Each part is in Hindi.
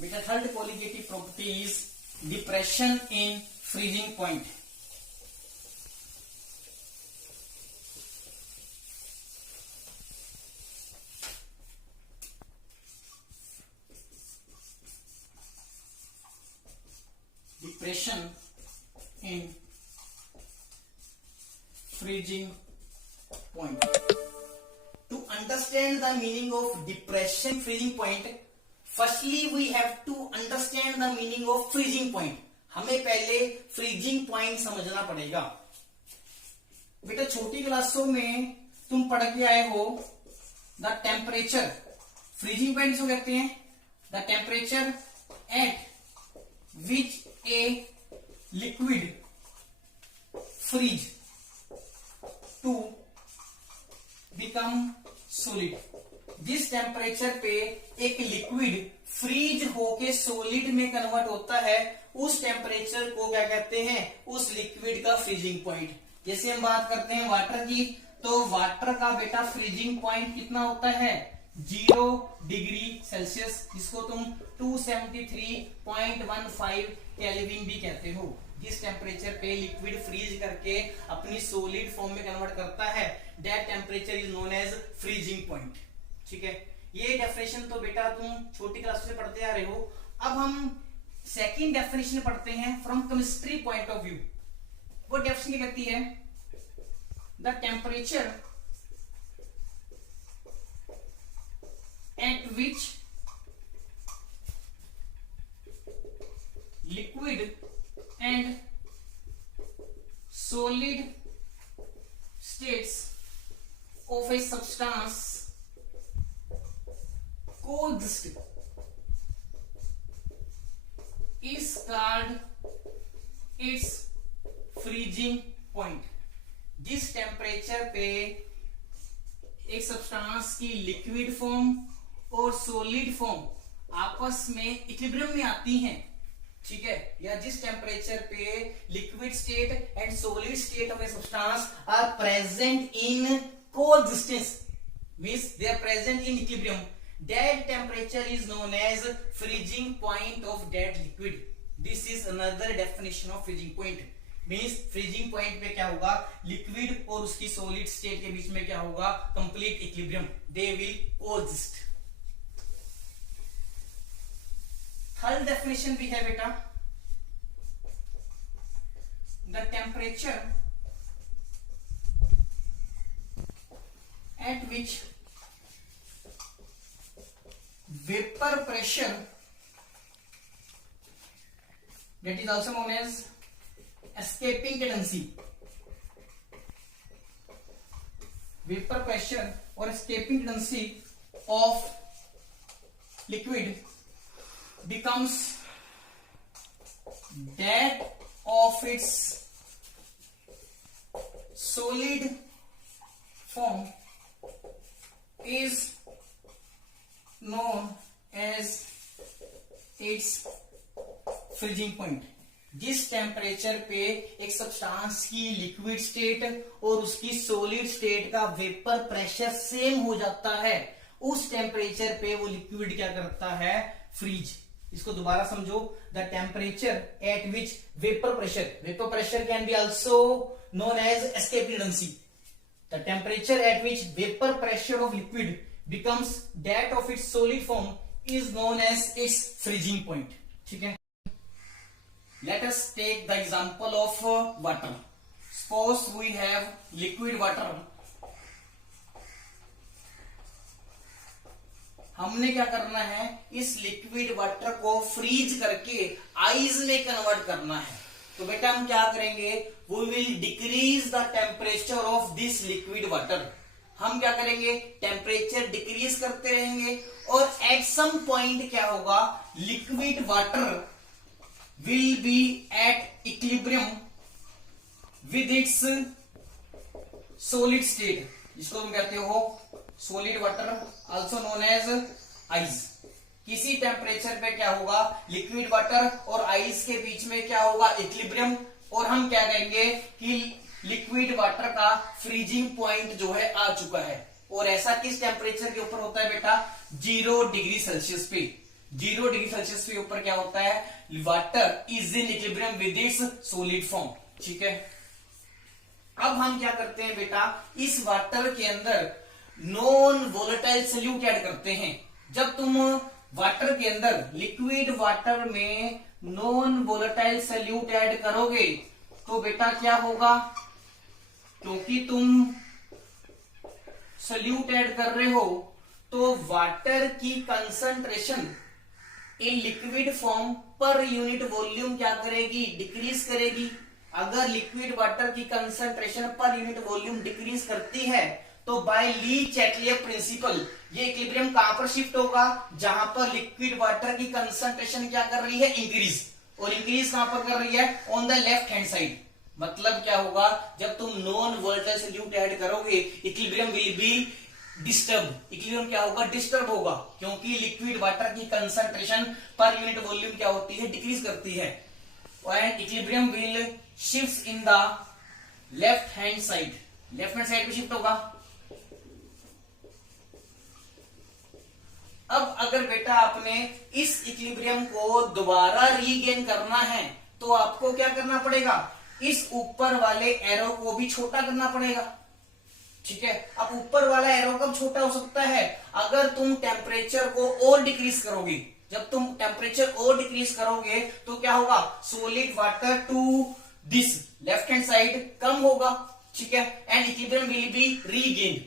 बेटा third colligative property is depression in freezing point. Depression in freezing point. To understand the meaning of depression freezing point, firstly we have to understand the meaning of freezing point. हमें पहले freezing point समझना पड़ेगा। बेटा छोटी क्लासों में तुम पढ़ के आए हो the temperature, freezing point इसको कहते हैं the temperature at which a liquid freeze to become solid। जिस टेम्परेचर पे एक लिक्विड फ्रीज होके सॉलिड में कन्वर्ट होता है उस टेम्परेचर को क्या कहते हैं, उस लिक्विड का फ्रीजिंग पॉइंट। जैसे हम बात करते हैं वाटर की, तो वाटर का बेटा फ्रीजिंग पॉइंट कितना होता है 0 डिग्री सेल्सियस, जिसको तुम 273.15 केल्विन भी कहते हो। जिस टेम्परेचर पे लिक्विड फ्रीज करके अपनी सॉलिड फॉर्म में कन्वर्ट करता है that temperature is known as freezing point. ठीक है, ये डेफिनेशन तो बेटा तुम छोटी क्लास से पढ़ते आ रहे हो। अब हम सेकंड डेफिनेशन पढ़ते हैं from chemistry point of view. वो डेफिनेशन क्या कहती है, the temperature at which liquid and solid states of a substance coexist is called its freezing point। जिस टेम्परेचर पे एक सब्सटेंस की लिक्विड फॉर्म और सॉलिड फॉर्म आपस में इक्विलिब्रियम में आती हैं, ठीक है, या जिस टेम्परेचर पे liquid state and solid state of a substance are present in coexistence, means they are present in equilibrium, that temperature is known as freezing point of that liquid. This is another definition of freezing point. Means freezing point पे क्या होगा, लिक्विड और उसकी सॉलिड स्टेट के बीच में क्या होगा, complete equilibrium, they will coexist. Third definition भी है बेटा, the temperature at which vapour pressure that is also known as escaping tendency, vapor pressure or escaping tendency of liquid becomes that of its solid form is known as its freezing point। जिस टेम्परेचर पे एक सब्सटेंस की लिक्विड स्टेट और उसकी सॉलिड स्टेट का वेपर प्रेशर सेम हो जाता है उस टेम्परेचर पे वो लिक्विड क्या करता है, फ्रीज। इसको दोबारा समझो, the temperature at which vapour pressure can be also known as escaping tendency. The temperature at which vapour pressure of liquid becomes that of its solid form is known as its freezing point. ठीक है, let us take the example of water। suppose we have liquid water। हमने क्या करना है, इस लिक्विड वाटर को फ्रीज करके आइस में कन्वर्ट करना है। तो बेटा हम क्या करेंगे, we will decrease the temperature of this liquid water। हम क्या करेंगे, टेम्परेचर डिक्रीज करते रहेंगे और एट सम पॉइंट क्या होगा, liquid water will be at equilibrium with its solid state, जिसको तुम कहते हो solid water also known as ice। किसी टेम्परेचर पे क्या होगा, लिक्विड वाटर और आइस के बीच में क्या होगा, इक्विलिब्रियम, और हम क्या कहेंगे कि लिक्विड वाटर का फ्रीजिंग पॉइंट जो है आ चुका है। और ऐसा किस टेम्परेचर के ऊपर होता है बेटा, 0 डिग्री सेल्सियस पे। 0 डिग्री सेल्सियस के ऊपर क्या होता है, water is in equilibrium with its solid form. ठीक है, अब हम क्या करते हैं बेटा, इस वाटर के अंदर नॉन वोलेटाइल सॉल्यूट ऐड करते हैं। जब तुम वाटर के अंदर, लिक्विड वाटर में नॉन वोलेटाइल सॉल्यूट ऐड करोगे तो बेटा क्या होगा, क्योंकि तुम सॉल्यूट ऐड कर रहे हो तो वाटर की concentration in liquid form per unit volume क्या करेगी, डिक्रीज करेगी। अगर लिक्विड वाटर की concentration per unit volume decrease करती है तो बाय ली चैटलियर प्रिंसिपल ये इक्विलिब्रियम कहां पर शिफ्ट होगा, जहां पर लिक्विड वाटर की कंसंट्रेशन क्या कर रही है, इंक्रीज। और इंक्रीज कहां पर कर रही है, on the left hand side. मतलब क्या होगा, जब तुम नॉन वोलेटाइल सॉल्यूट ऐड करोगे equilibrium will be disturb. Equilibrium क्या होगा, डिस्टर्ब होगा, क्योंकि लिक्विड वाटर की कंसंट्रेशन पर यूनिट वॉल्यूम क्या होती है, डिक्रीज करती है। And equilibrium will shift in the left hand side, left hand side पे शिफ्ट होगा। अब अगर बेटा आपने इस इक्विलिब्रियम को दोबारा रीगेन करना है तो आपको क्या करना पड़ेगा, इस ऊपर वाले एरो को भी छोटा करना पड़ेगा। ठीक है, अब ऊपर वाला एरो कब छोटा हो सकता है, अगर तुम टेम्परेचर को और डिक्रीज करोगे। जब तुम टेम्परेचर और डिक्रीज करोगे तो क्या होगा, solid water to this left hand side कम होगा। ठीक है, and equilibrium will be regain.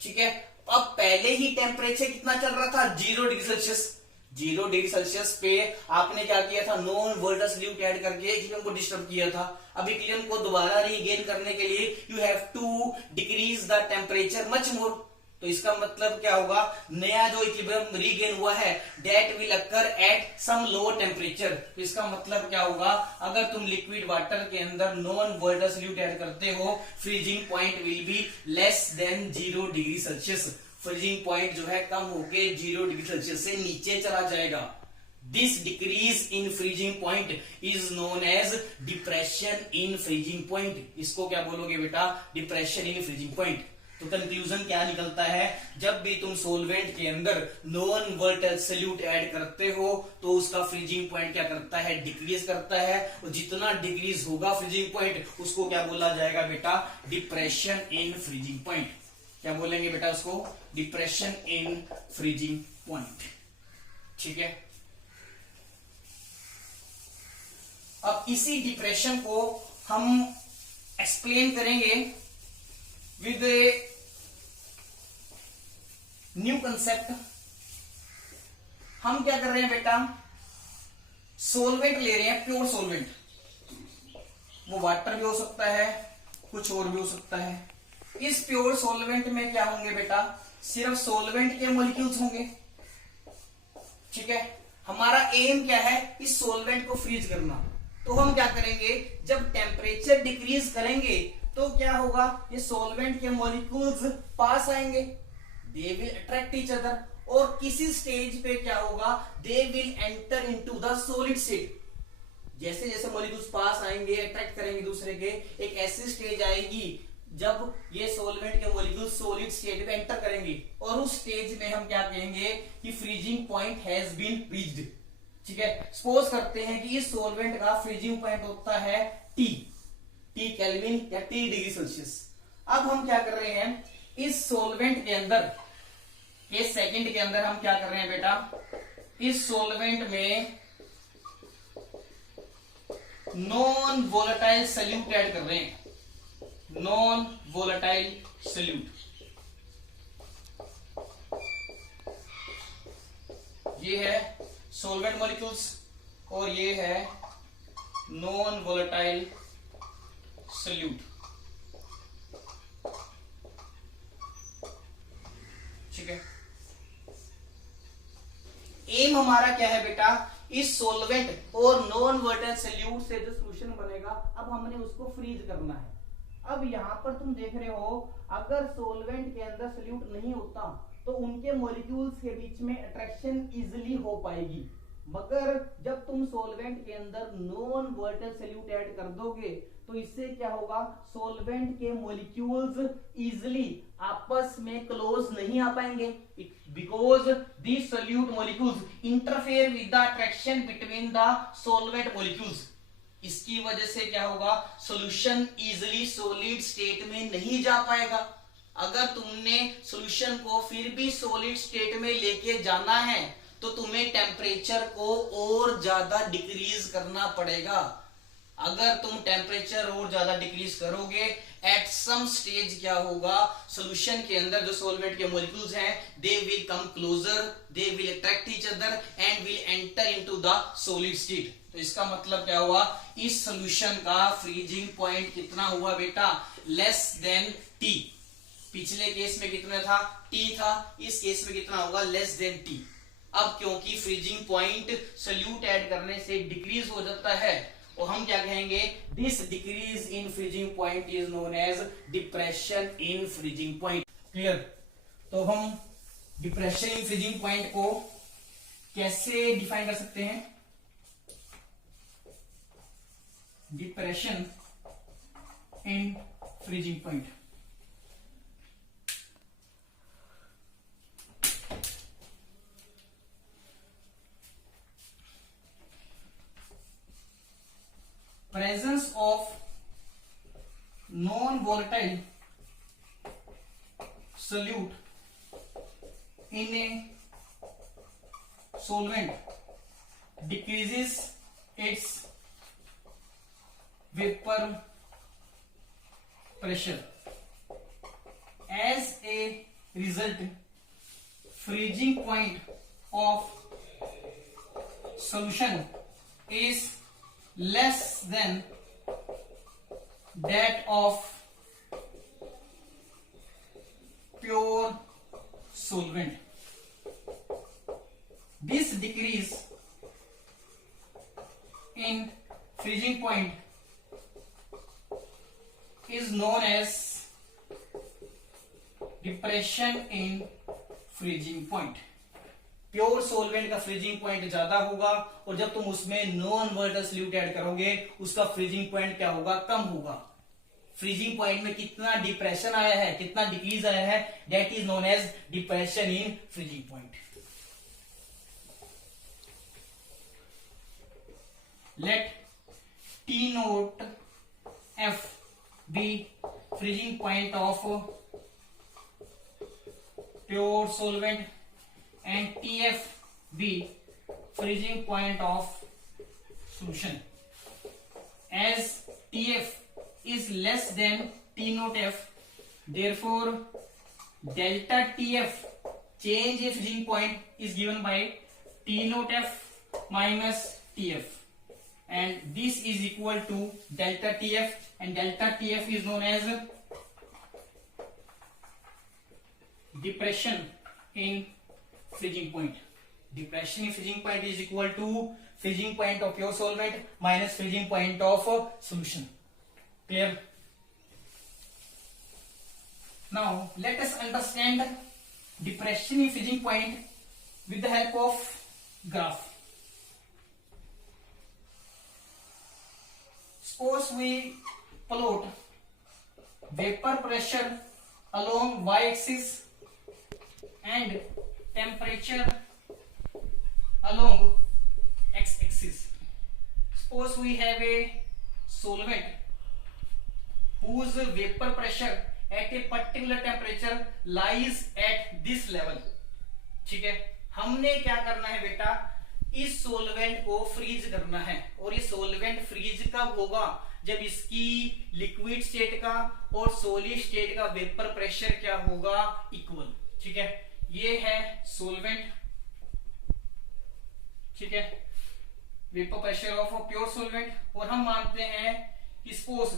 ठीक है, अब पहले ही टेम्परेचर कितना चल रहा था, 0 डिग्री सेल्सियस। 0 डिग्री सेल्सियस पे आपने क्या किया था, नॉन वोलेटाइल सॉल्यूट ऐड करके इक्विलिब्रियम को डिस्टर्ब किया था। अब इक्विलिब्रियम को दोबारा रीगेन करने के लिए you have to decrease the temperature much more. तो इसका मतलब क्या होगा, नया जो इक्विलिब्रियम रीगेन हुआ है that will occur at some lower temperature. तो इसका मतलब क्या होगा, अगर तुम लिक्विड वाटर के अंदर नॉन वोलेटाइल सॉल्यूट ऐड करते हो, freezing point will be less than 0 degree Celsius. Freezing point जो है कम होके 0 डिग्री सेल्सियस से नीचे चला जाएगा। This decrease in freezing point is known as depression in freezing point. इसको क्या बोलोगे बेटा, डिप्रेशन इन फ्रीजिंग पॉइंट। तो कंक्लूजन क्या निकलता है, जब भी तुम सोलवेंट के अंदर नॉन वोलेटाइल सॉल्यूट ऐड करते हो तो उसका फ्रीजिंग पॉइंट क्या करता है, डिक्रीज करता है। और जितना डिक्रीज होगा फ्रीजिंग पॉइंट उसको क्या बोला जाएगा बेटा, डिप्रेशन इन फ्रीजिंग पॉइंट। क्या बोलेंगे बेटा उसको, डिप्रेशन इन फ्रीजिंग पॉइंट। ठीक है, अब इसी डिप्रेशन को हम एक्सप्लेन करेंगे विद ए न्यू कंसेप्ट। हम क्या कर रहे हैं बेटा, सोलवेंट ले रहे हैं, प्योर सोलवेंट। वो वाटर भी हो सकता है, कुछ और भी हो सकता है। इस प्योर सोलवेंट में क्या होंगे बेटा, सिर्फ सोलवेंट के मॉलिक्यूल्स होंगे। ठीक है, हमारा एम क्या है, इस सोलवेंट को फ्रीज करना। तो हम क्या करेंगे, जब टेम्परेचर डिक्रीज करेंगे तो क्या होगा, ये सोलवेंट के मॉलिक्यूल्स पास आएंगे, they will attract each other. और किसी स्टेज पे क्या होगा, they will enter into the solid state. जैसे जैसे मॉलिक्यूल्स पास आएंगे, अट्रैक्ट करेंगे दूसरे के, एक ऐसी स्टेज आएगी जब ये सोलवेंट के मॉलिक्यूल्स सॉलिड स्टेट में एंटर करेंगे। और उस स्टेज में हम क्या कहेंगे कि freezing point has been reached. ठीक है, सपोज करते हैं कि इस सोलवेंट का फ्रीजिंग पॉइंट होता है टी केल्विन या T डिग्री सेल्सियस। अब हम क्या कर रहे हैं, इस सोलवेंट के अंदर, इस सेकंड के अंदर हम क्या कर रहे हैं बेटा, इस सोलवेंट में नॉन वोलेटाइल सॉल्यूट ऐड कर रहे हैं, नॉन वोलेटाइल सॉल्यूट। ये है सोलवेंट मॉलिक्यूल्स और ये है नॉन वोलेटाइल सॉल्यूट। ठीक है, एम हमारा क्या है बेटा, इस सोलवेंट और नॉन वोलेटाइल सॉल्यूट से जो सॉल्यूशन बनेगा अब हमने उसको फ्रीज करना है। अब यहां पर तुम देख रहे हो, अगर सोलवेंट के अंदर सॉल्यूट नहीं होता तो उनके मॉलिक्यूल्स के बीच में अट्रैक्शन इजिली हो पाएगी। मगर जब तुम सॉल्वेंट के अंदर नॉन वोलेटाइल सॉल्यूट ऐड कर दोगे तो इससे क्या होगा, सॉल्वेंट के मॉलिक्यूल्स इजिली आपस में क्लोज नहीं आ पाएंगे, because these solute molecules interfere with the attraction between the solvent molecules. इसकी वजह से क्या होगा, सॉल्यूशन इजिली सॉलिड स्टेट में नहीं जा पाएगा। अगर तुमने सॉल्यूशन को फिर भी सॉलिड स्टेट में लेके जाना है तो तुम्हें टेम्परेचर को और ज्यादा डिक्रीज करना पड़ेगा। अगर तुम टेम्परेचर और ज्यादा डिक्रीज करोगे, एट सम स्टेज क्या होगा, सॉल्यूशन के अंदर जो सॉल्वेंट के मॉलिक्यूल्स हैं they will come closer, they will attract each other and will enter into the solid state. तो इसका मतलब क्या हुआ, इस सॉल्यूशन का फ्रीजिंग पॉइंट कितना हुआ बेटा, लेस देन टी। पिछले केस में कितना था, टी था, इस केस में कितना होगा, लेस देन टी। अब क्योंकि फ्रीजिंग पॉइंट सॉल्यूट ऐड करने से डिक्रीज हो जाता है, और हम क्या कहेंगे, this decrease in freezing point is known as depression in freezing point. Clear. तो हम डिप्रेशन इन फ्रीजिंग पॉइंट को कैसे डिफाइन कर सकते हैं, depression in freezing point. Presence of non-volatile solute in a solvent decreases its vapor pressure. As a result, freezing point of solution is less than that of pure solvent. This decrease in freezing point is known as depression in freezing point. Pure solvent का फ्रीजिंग पॉइंट ज्यादा होगा, और जब तुम उसमें नॉन वोलेटाइल सॉल्यूट ऐड करोगे उसका फ्रीजिंग पॉइंट क्या होगा, कम होगा। फ्रीजिंग पॉइंट में कितना डिप्रेशन आया है, कितना डिक्रीज आया है, that is known as depression in freezing point. Let t naught f b freezing point of pure solvent and TF be freezing point of solution. As TF is less than T naught F, therefore delta TF change in freezing point is given by T naught F minus TF, and this is equal to delta TF, and delta TF is known as depression in freezing point. Depression in freezing point is equal to freezing point of pure solvent minus freezing point of solution. Clear? Now let us understand depression in freezing point with the help of graph. Suppose we plot vapor pressure along y-axis and temperature along x-axis. Suppose we have a solvent whose vapor pressure at a particular temperature lies at this level. ठीक है, हमने क्या करना है बेटा, इस सोलवेंट को फ्रीज करना है, और ये सोलवेंट फ्रीज कब होगा, जब इसकी लिक्विड स्टेट का और सॉलिड स्टेट का वेपर प्रेशर क्या होगा, इक्वल। ठीक है, ये है सोलवेंट, ठीक है, vapour pressure of pure solvent, और हम मानते हैं कि suppose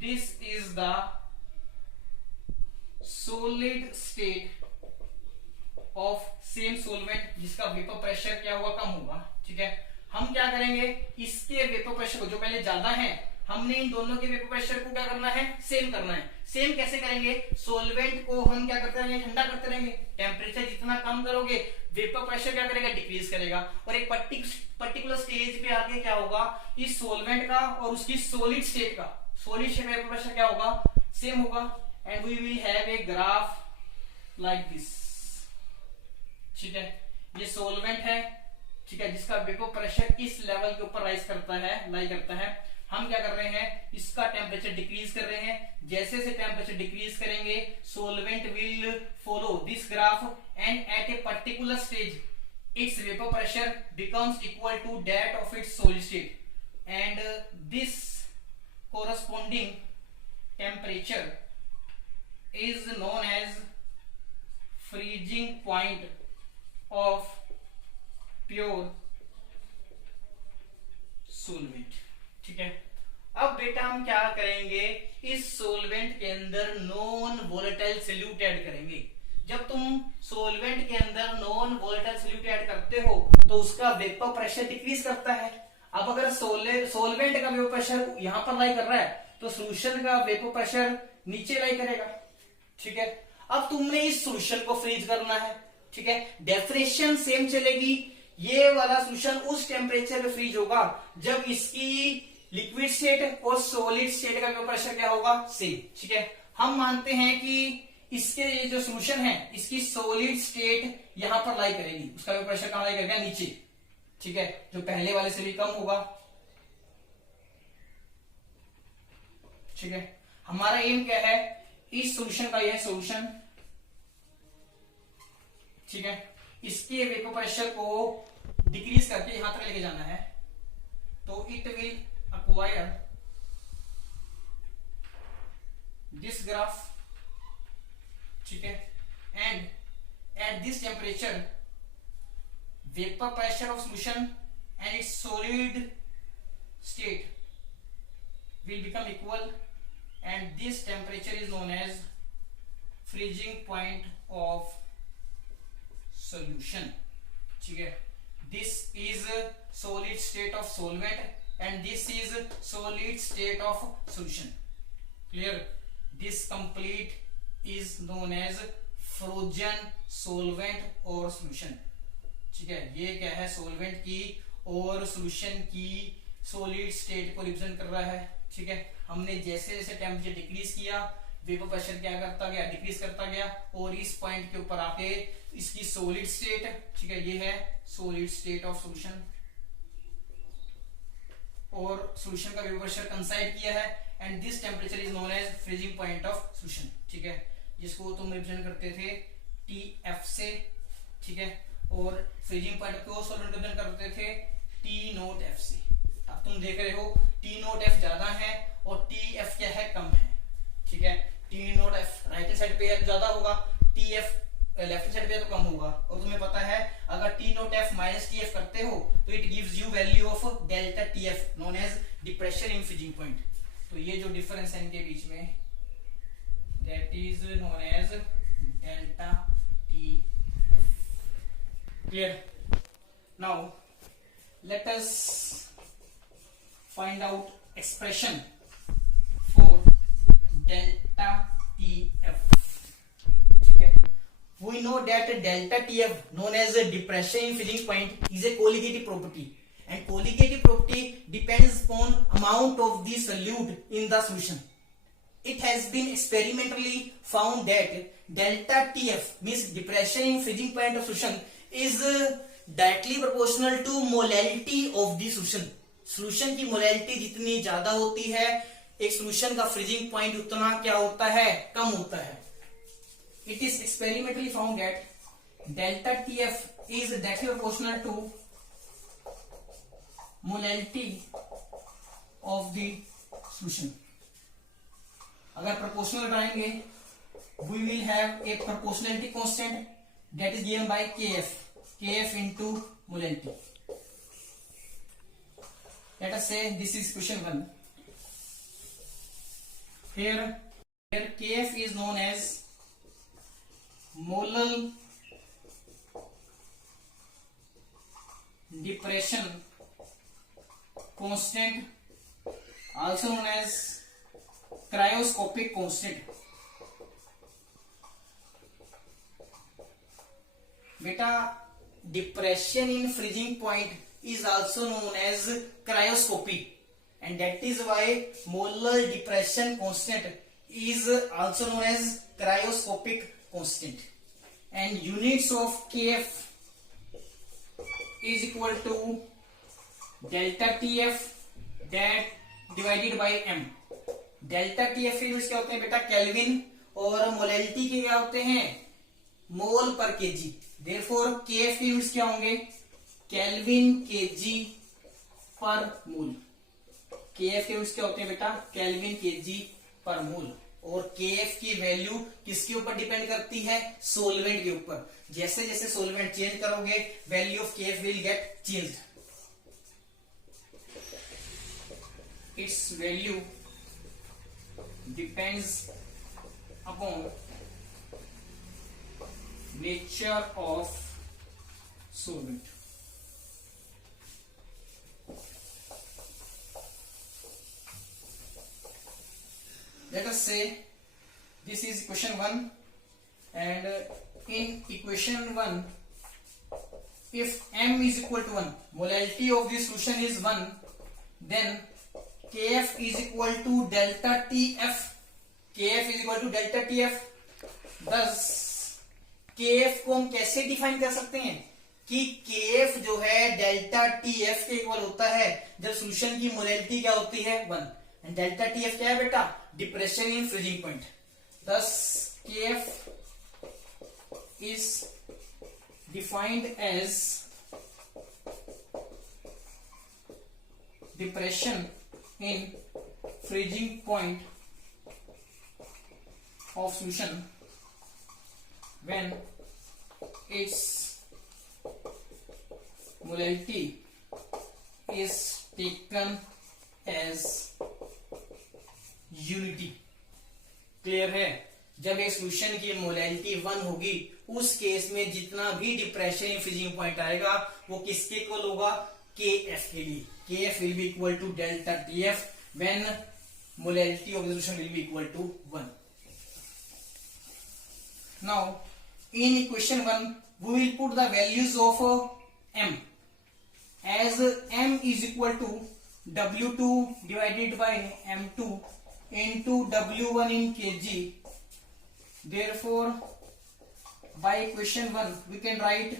this is the solid state of same solvent जिसका वेपर प्रेशर क्या हुआ, कम होगा। ठीक है, हम क्या करेंगे, इसके वेपर प्रेशर को जो पहले ज्यादा है हमने इन दोनों के वेपर प्रेशर को क्या करना है, सेम करना है। सेम कैसे करेंगे, सोलवेंट को हम क्या करते रहेंगे, ठंडा करते रहेंगे। टेम्परेचर जितना कम करोगे वेपर प्रेशर क्या करेगा, डिक्रीज करेगा। और एक पर्टिकुलर स्टेज पे आके क्या होगा, इस सोलवेंट का और उसकी सॉलिड स्टेट का वेपर प्रेशर क्या होगा, सेम होगा। And we will have a graph like this. ठीक है, ये सोलवेंट है, ठीक है, जिसका वेपर प्रेशर इस लेवल के ऊपर लाई करता है। हम क्या कर रहे हैं, इसका टेम्परेचर डिक्रीज कर रहे हैं। जैसे जैसे टेम्परेचर डिक्रीज करेंगे solvent will follow this graph and at a particular stage its vapour pressure becomes equal to that of its solid state and this corresponding temperature is known as freezing point of pure solvent। ठीक है, अब बेटा हम क्या करेंगे, इस सोलवेंट के अंदर नॉन वोलेटाइल सोल्यूट ऐड करेंगे। जब तुम सोलवेंट के अंदर नॉन वोलेटाइल सोल्यूट ऐड करते हो तो उसका वेपर प्रेशर डिक्रीज करता है। अब अगर सोलवेंट का वेपर प्रेशर यहां पर लाई कर रहा है तो सोल्यूशन का वेपर प्रेशर नीचे लाई करेगा। ठीक है, अब तुमने इस सोल्यूशन को फ्रीज करना है। ठीक है, डेफिनेशन सेम चलेगी। ये वाला सोल्यूशन उस टेम्परेचर पे फ्रीज होगा जब इसकी लिक्विड स्टेट और सॉलिड स्टेट का वेपर प्रेशर क्या होगा, सेम। ठीक है, हम मानते हैं कि इसके जो सोल्यूशन है इसकी सॉलिड स्टेट यहां पर लाई करेगी, उसका वेपर प्रेशर कहां लाई करेगा, नीचे। ठीक है, जो पहले वाले से भी कम होगा। ठीक है, हमारा एम क्या है, इस सॉल्यूशन का यह सॉल्यूशन, ठीक है, इसके वेपर प्रेशर को डिक्रीज करके यहां तक लेके जाना है। तो it will acquire this graph। ठीक है, and at this temperature vapor pressure of solution and its solid state will become equal and this temperature is known as freezing point of solution। ठीक है, this is solid state of solvent and this is solid state of solution। Clear? This complete is known as frozen solvent or solution। ठीक है, ये क्या है, सोलवेंट की और सॉल्यूशन की सॉलिड स्टेट को रिप्रेजेंट कर रहा है। ठीक है, हमने जैसे जैसे टेम्परेचर डिक्रीज किया वेपर प्रेशर क्या करता गया, डिक्रीज करता गया और इस पॉइंट के ऊपर आके इसकी सॉलिड स्टेट, ठीक है, ये है सॉलिड स्टेट ऑफ सॉल्यूशन और सॉल्यूशन का वेपर प्रेशर कंसाइड किया है and this temperature is known as freezing point of solution. ठीक है, जिसको तुम रिप्रेजेंट करते थे TF से। ठीक है, और फ्रीजिंग पॉइंट को सॉल्वेंट रिप्रेजेंट करते थे T0F से। अब तुम देख रहे हो T0F ज्यादा है और TF क्या है, कम है। ठीक है, T0F राइट हैंड साइड पे ज्यादा होगा, TF लेफ्ट हैंड साइड पे तो कम होगा। और तुम्हें पता है अगर T0F माइनस TF करते हो तो it gives you value of delta TF known as depression in freezing point. तो ये जो डिफरेंस है इनके बीच में that is known as delta TF। Clear? Now let us find out expression for delta TF। We know that delta TF known as a depression in freezing point is a colligative property and colligative property depends upon amount of the solute in the solution. It has been experimentally found that delta TF means depression in freezing point of solution is directly proportional to molality of the solution। solution की molality जितनी ज्यादा होती है एक solution का freezing point उतना क्या होता है, कम होता है। It is experimentally found that delta TF is directly proportional to molality of the solution। अगर proportional बनाएंगे we will have a proportionality constant that is given by kf into molality। let us say this is question 1। here kf is known as molal depression constant also known as cryoscopic constant. बेटा depression in freezing point is also known as cryoscopy, and that is why molar depression constant is also known as cryoscopic constant. And units of Kf is equal to delta Tf that divided by m. Delta TF units क्या होते हैं बेटा? केल्विन, और मोलैलिटी के क्या होते हैं? मोल पर केजी. देयरफॉर KF यूनिट्स क्या होंगे? केल्विन केजी पर मोल. KF यूनिट्स क्या होते हैं बेटा? केल्विन केजी पर मोल. और KF की वैल्यू किसके ऊपर डिपेंड करती है? सोलवेंट के ऊपर. जैसे जैसे सोलवेंट चेंज करोगे value of KF will get changed. It's value depends upon nature of solvent. Let us say this is equation 1, and in equation 1 if m is equal to 1, molality of this solution is 1, then Kf is equal to delta Tf. Kf is equal to delta Tf. Thus Kf को हम कैसे डिफाइन कर सकते हैं कि Kf जो है डेल्टा Tf के इक्वल होता है जब सोल्यूशन की मोलैलिटी क्या होती है? 1. एंड डेल्टा Tf क्या है बेटा? Depression in freezing point. Thus Kf is defined as depression in freezing point of solution when its molality is taken as unity. Clear है? जब एक सोल्यूशन की मोलैलिटी 1 होगी उस केस में जितना भी डिप्रेशन इन फ्रीजिंग पॉइंट आएगा वो किसके इक्वल होगा? KF के लिए. KF will be equal to delta Tf when molality of the solution will be equal to 1. Now in equation 1 we will put the values of m as m is equal to W2 divided by M2 into W1 in kg. Therefore by equation 1 we can write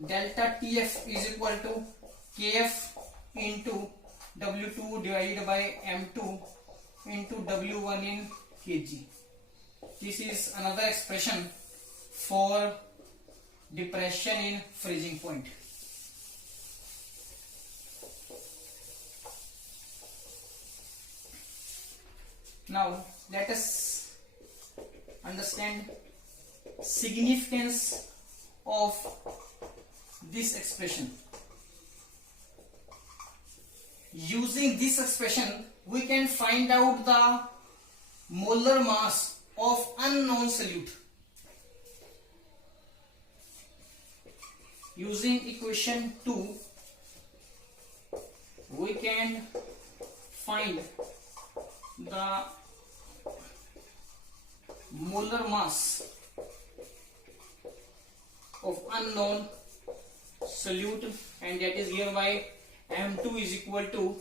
delta Tf is equal to Kf into W2 divided by M2 into W1 in kg. This is another expression for depression in freezing point. Now let us understand significance of this expression. Using this expression we can find out the molar mass of unknown solute. Using equation 2 we can find the molar mass of unknown solute, and that is given by M2 is equal to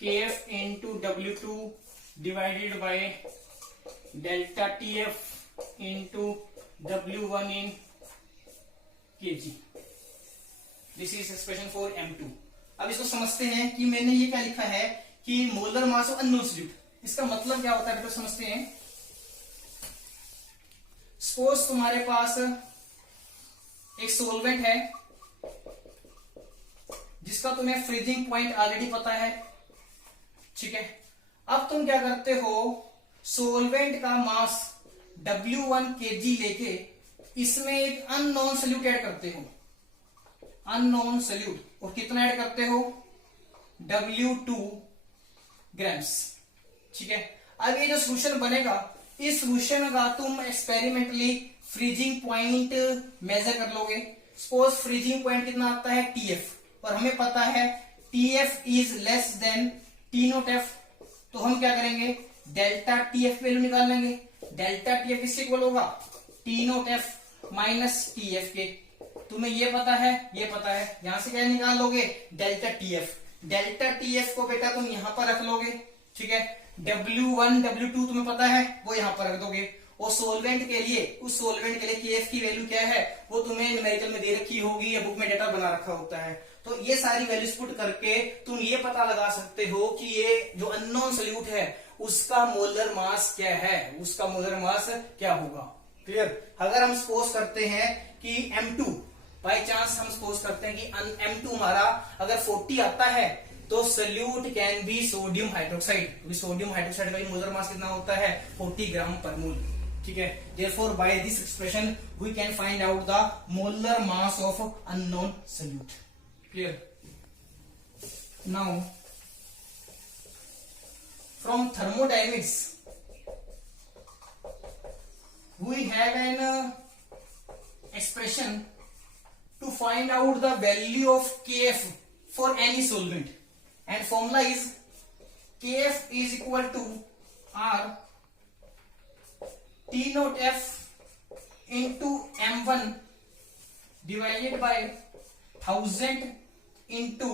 Kf into W2 divided by delta Tf into W1 in kg. This is expression for M2. अब इसको समझते हैं कि मैंने ये क्या लिखा है कि molar mass of unknown solute. इसका मतलब क्या होता है बेटा? समझते हैं. सपोज तुम्हारे पास एक सोलवेंट है जिसका तुम्हें फ्रीजिंग पॉइंट ऑलरेडी पता है. ठीक है. अब तुम क्या करते हो? सोलवेंट का मास W1 kg लेके इसमें एक अननोन सॉल्यूट ऐड करते हो. Unknown solute. और कितना ऐड करते हो? W2 grams. ठीक है. अब ये जो सोल्यूशन बनेगा इस सोल्यूशन का तुम एक्सपेरिमेंटली फ्रीजिंग पॉइंट मेजर कर लोगे. सपोज फ्रीजिंग पॉइंट कितना आता है? TF. और हमें पता है TF is less than T0F. तो हम क्या करेंगे, डेल्टा टी एफ वैल्यू निकाल लेंगे। डेल्टा टी एफ किसके इक्वल होगा, T naught F minus T F के। तुम्हें ये पता है, ये पता है, यहां से क्या निकाल लोगे, delta T F. Delta T F को बेटा तुम यहां पर रख लोगे, ठीक है। W1 W2 तुम्हें पता है, वो यहां पर रख दोगे। और सोलवेंट के लिए, उस सोलवेंट के लिए केएफ की वैल्यू क्या है, वो तुम्हें न्यूमेरिकल में दे रखी होगी या बुक में डेटा बना रखा होता है। तो ये सारी वैल्यूज पुट करके तुम ये पता लगा सकते हो कि ये जो अननोन सोल्यूट है उसका मोलर मास क्या है, उसका मोलर मास क्या होगा। क्लियर। अगर हम सपोज करते हैं कि M2, बाई चांस हम सपोज करते हैं कि M2 हमारा अगर 40 आता है तो solute can be sodium hydroxide, क्योंकि सोडियम हाइड्रोक्साइड का मोलर मास कितना होता है, 40 ग्राम पर मोल, ठीक है। Therefore by this expression we can find out the molar mass of unknown solute. Clear. Now from thermodynamics we have an expression to find out the value of Kf for any solvent, and formula is Kf is equal to R T naught F into M1 divided by 1000 into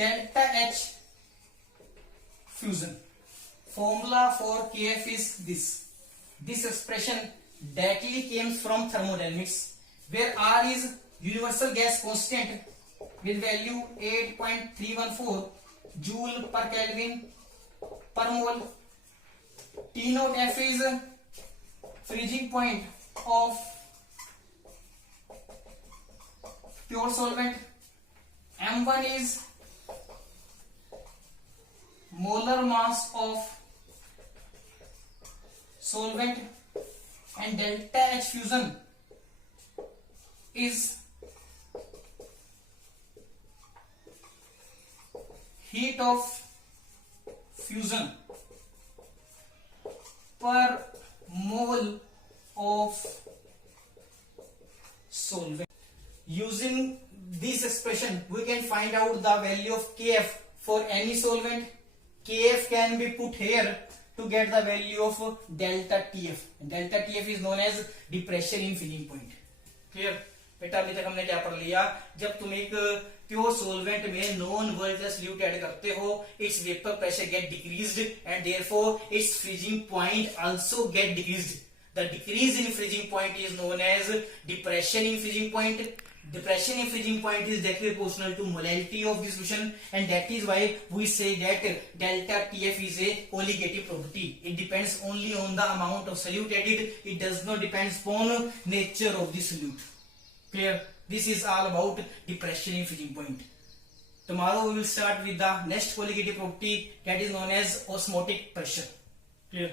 delta H fusion. Formula for Kf is this. This expression directly came from thermodynamics, where R is universal gas constant with value 8.314 joule per Kelvin per mole. T naught F is freezing point of pure solvent. M1 is molar mass of solvent, and delta H fusion is heat of fusion per mole of solvent. Using this expression we can find out the value of Kf for any solvent. Kf can be put here to get the value of delta TF. Delta TF is known as depression in freezing point. Clear? बेटा अभी तक हमने क्या पढ़ लिया, जब तुम एक प्योर सोलवेंट में नॉन वोलेटाइल सोल्यूट ऐड करते हो, its vapour pressure get decreased and therefore its freezing point also get decreased. The decrease in freezing point is known as depression in freezing point. Depression in freezing point is directly proportional to molality of the solution, and that is why we say that delta TF is a colligative property. It depends only on the amount of solute added. It does not depend upon nature of the solute. Clear? This is all about depression in freezing point. Tomorrow we will start with the next colligative property, that is known as osmotic pressure. Clear?